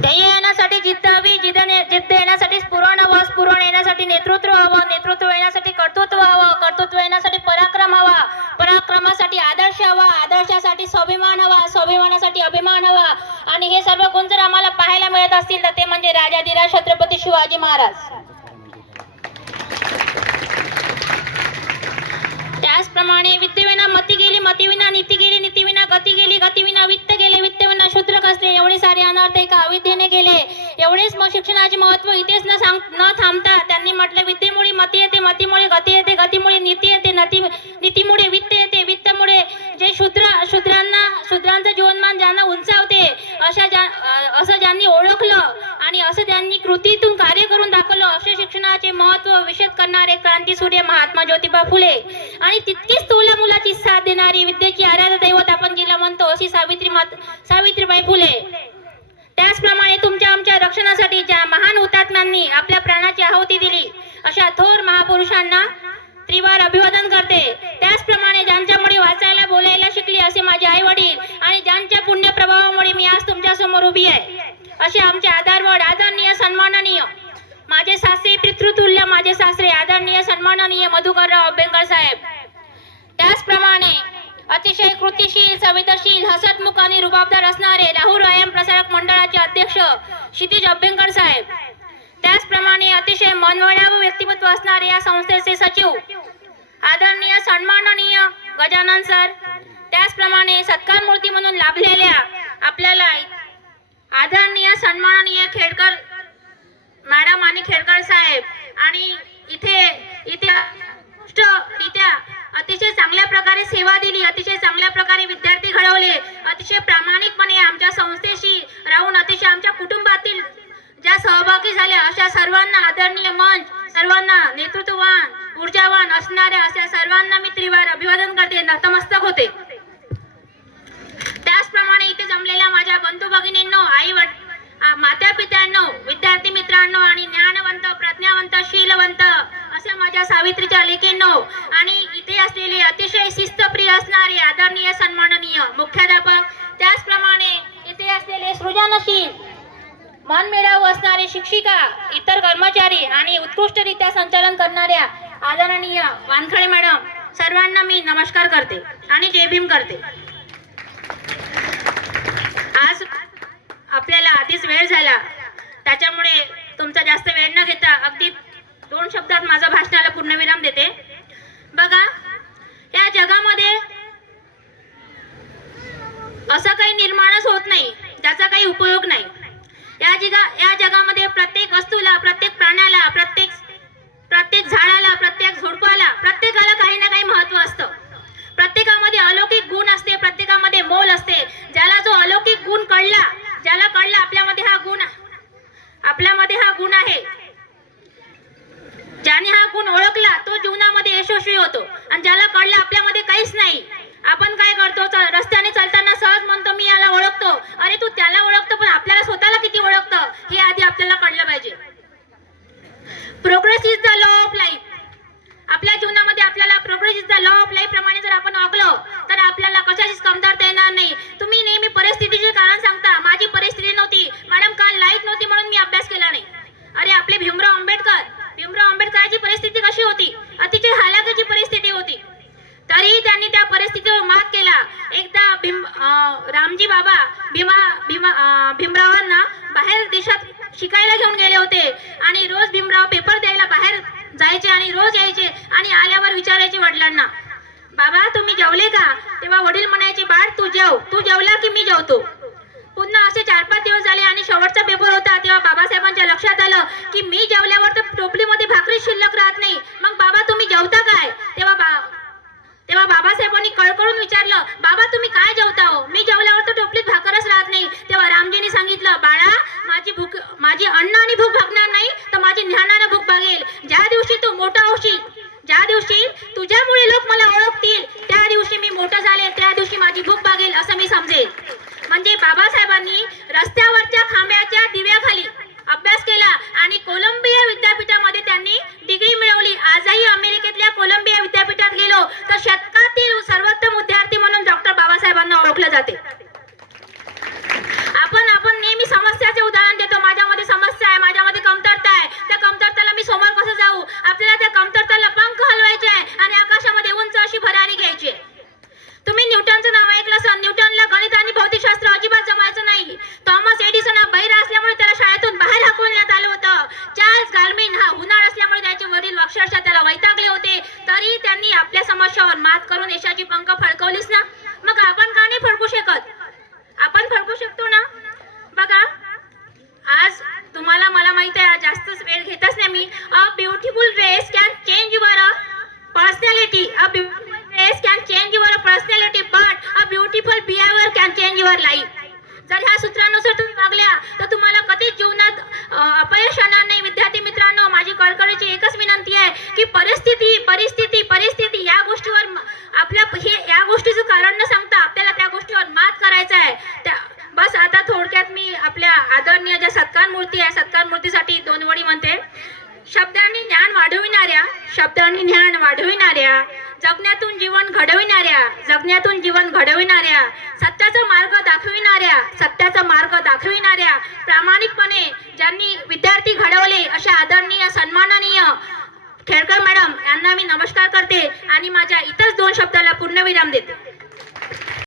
ध्येय येण्यासाठी जिद्द हवी जिद्द जिद्द येण्यासाठी स्फुरण हवं स्फुरण येण्यासाठी नेतृत्व हवं नेतृत्व येण्यासाठी कर्तृत्व हवं कर्तृत्व येण्यासाठी पराक्रम हवा पराक्रमासाठी आदर्श हवा आदर्शासाठी स्वाभिमान हवा स्वाभिमानासाठी अभिमान हवा. आणि हे सर्व गुण जर आम्हाला पाहायला मिळत असतील तर ते म्हणजे राजाधिराज छत्रपती शिवाजी महाराज. त्याचप्रमाणे वित्तविना मती गेली मतीविना नीती गेली नीतीविना गती गेली गतीविना वित्त गेले वित्त शूद्र कसले एवढे सारे अनर्थ एका अविद्येने गेले. एवढेच मग शिक्षणाचे महत्त्व इथेच न सांग न थांबता त्यांनी म्हटलं विद्येमुळे मती येते मतीमुळे गती येते गतीमुळे नीती येते नती नीतीमुळे वित्त येते वित्तमुळे जे शूद्र शूद्रांना शूद्रांचं जीवनमान ज्यांना उंचावते अशा ज्या असं ज्यांनी ओळखलं आणि असं त्यांनी कृतीतून करणारे क्रांती सूर्य महात्मा ज्योतिबा फुले. आणि तितकीच तोला मुलाची साथ देणारी विद्येची आराध्य दैवत आपण जिला म्हणतो अशी सावित्री मात सावित्रीबाई फुले. त्याचप्रमाणे तुमच्या आमच्या रक्षणासाठी ज्या महान हुतात्म्यांनी आपल्या प्राणाची आहुती दिली अशा थोर महापुरुषांना त्रिवार अभिवादन करते. त्याचप्रमाणे ज्यांच्यामुळे वाचायला बोलायला शिकली असे माझे आई वडील आणि ज्यांच्या पुण्य प्रभावामुळे मी आज तुमच्यासमोर उभी आहे. असे आमचे आधारवड आदरणीय सन्माननीय माझे सासरे पितृतुल्य माझे सासरे आदरणीय सन्माननीय मधुकरराव अभ्यंकर साहेब. त्याचप्रमाणे अतिशय कृतिशील संवेदनशील हसतमुख आणि रुबाबदार असणारे राहुल व्यायाम प्रसारक मंडळाचे अध्यक्ष क्षितिज अभ्यंकर साहेब. त्याचप्रमाणे अतिशय मनवळ्या व्यक्तिमत्व असणारे या संस्थेचे सचिव आदरणीय सन्माननीय गजानन सर. त्याचप्रमाणे सत्कार मूर्ती म्हणून लाभलेल्या आपल्याला आदरणीय सन्माननीय खेडकर खेडकर साहेब. आणि इथे इथे अतिशय चांगल्या प्रकारे सेवा दिली अतिशय चांगल्या प्रकारे विद्यार्थी घडवले अतिशय प्रामाणिकपणे आमच्या संस्थेशी राहून अतिशय आमच्या कुटुंबातील ज्या सहभागी झाल्या अशा सर्वांना आदरणीय मंच सर्वांना नेतृत्ववान ऊर्जावान असणाऱ्या अशा सर्वांना मी त्रिवार अभिवादन करते. नतमस्तक होते त्याचप्रमाणे इथे जमलेल्या माझ्या बंधू भगिनींनो आई वड माता पित्यांनो विद्यार्थी मित्रांनो आणि ज्ञानवंत प्रज्ञावंत शीलवंत अशा माझ्या सावित्रीच्या लेकींनो आणि इथे असलेले अतिशय शिस्तप्रिय असणारे आदरणीय सन्माननीय मुख्याध्यापक त्याचप्रमाणे इथे असलेले सृजनशील मनमिळावू असणारे शिक्षिका इतर कर्मचारी आणि उत्कृष्टरित्या संचालन करणाऱ्या आदरणीय वानखळे मॅडम सर्वांना मी नमस्कार करते आणि जय भीम करते. आज आपल्याला आधीच वेळ झाला. त्याच्यामुळे तुमचा जास्त वेळ न घेता अगदी दोन शब्दात माझ्या भाषणाला पूर्णविराम देते. बघा या जगामध्ये असं काही निर्माणच होत नाही ज्याचा काही उपयोग नाही. या जगा या जगामध्ये प्रत्येक वस्तूला प्रत्येक प्राण्याला प्रत्येक प्रत्येक झाडाला प्रत्येक झुडपाला प्रत्येकाला काही ना काही महत्त्व असतं. प्रत्येकामध्ये अलौकिक गुण असते प्रत्येकामध्ये मोल असते ज्याला जो अलौकिक गुण कळला ज्याला कळला आपल्यामध्ये हा गुण आपल्यामध्ये हा गुण आहे ज्याने हा गुण ओळखला तो जीवनामध्ये यशस्वी होतो. आणि ज्याला कळलं आपल्यामध्ये काहीच नाही. आपण काय करतो? रस्त्याने चालताना सहज म्हणतो मी याला ओळखतो. अरे तू त्याला ओळखतो पण आपल्याला स्वतःला किती ओळखतं? हे आधी आपल्याला कळलं पाहिजे. Progress is the law of life आपल्या जीवनामध्ये आपल्याला progress is the law of life प्रमाणे जर आपण वागलो तर आपल्याला कशाचीच कमतरता येणार नाही. तुम्ही नेहमी परिस्थितीचे कारण सांगता. माझी परिस्थिती नव्हती. मॅडम काल लाइट नव्हती म्हणून मी अभ्यास केला नाही. अरे आपले भीमराव आंबेडकर भीमराव आंबेडकरांची परिस्थिती कशी होती अतिशय हालाकीची परिस्थिती होती तरीही त्यांनी त्या परिस्थितीवर मात केला एकदा भीम की बाबा भीमा भीमा भीमरावांना बाहेर देशात शिकायला घेऊन गेले होते. आणि रोज भीमराव पेपर द्यायला बाहेर जायचे आणि रोज यायचे आणि आल्यावर विचारायचे वडिलांना बाबा तुम्ही जेवले का? तेव्हा वडील म्हणायचे बाळ तू जेव. तू जेवला की मी जेवतो. पुन्हा असे चार पाच दिवस झाले आणि शेवटचा पेपर होता. तेव्हा बाबासाहेबांच्या लक्षात आलं की मी जेवल्यावर तर टोपलीमध्ये भाकरी शिल्लक राहत नाही. मग बाबा तुम्ही जेवता काय? तेव्हा बा तेव्हा बाबासाहेबांनी कळकळून विचारलं बाबा तुम्ही काय जेवता हो मी जेवल्यावर तर टोपलीत भाकरच राहत नाही तेव्हा रामजींनी सांगितलं बाळा माझी भूक माझी अन्न आणि भूक भागणार नाही तर माझी ज्ञानानं भूक भागेल ज्या दिवशी तू मोठा होशील ज्या दिवशी तुझ्यामुळे लोक मला ओळखतील त्या दिवशी मी मोठं झाले त्या दिवशी माझी भूक भागेल असं मी समजेल म्हणजे बाबासाहेबांनी रस्त्यावरच्या खांब्याच्या दिव्याखाली अभ्यास केला आणि कोलंबिया विद्यापीठामध्ये त्यांनी डिग्री मिळवली आजही अमेरिकेतल्या कोलंबिया विद्यापीठात गेलो तर शतकातील सर्वोत्तम विद्यार्थी म्हणून डॉक्टर बाबासाहेबांना ओळखले जाते आपण आपण नेहमी समस्याचे उदाहरण सांगू शकतो ना बघा आज तुम्हाला मला माहीत आहे आज जास्तच वेळ घेतच नाही मी a beautiful dress can change your personality a beautiful dress can change your personality but a beautiful behaviour can change life जर ह्या सूत्रानुसार तुम्ही वागल्या तर तुम्हाला कधीच जीवनात अपयश येणार नाही. विद्यार्थी मित्रांनो माझी कळकळीची एकच विनंती आहे की परिस्थिती परिस्थिती परिस्थिती या गोष्टीवर आपल्या हे या गोष्टीचं कारण न सांगता आपल्याला त्या गोष्टीवर मात करायचं आहे. त्या बस आता थोडक्यात मी आपल्या आदरणीय ज्या सत्कार मूर्ती आहे सत्कार मूर्तीसाठी दोन वडी म्हणते शब्दांनी ज्ञान वाढविणाऱ्या शब्दांनी ज्ञान वाढविणाऱ्या जगण्यातून जीवन घडविणाऱ्या जगण्यातून जीवन घडविणाऱ्या सत्याचा मार्ग दाखविणाऱ्या सत्याचा मार्ग दाखविणाऱ्या प्रामाणिकपणे ज्यांनी विद्यार्थी घडवले अशा आदरणीय सन्माननीय खेडकर मॅडम यांना मी नमस्कार करते आणि माझ्या इतर दोन शब्दाला पूर्णविराम देते.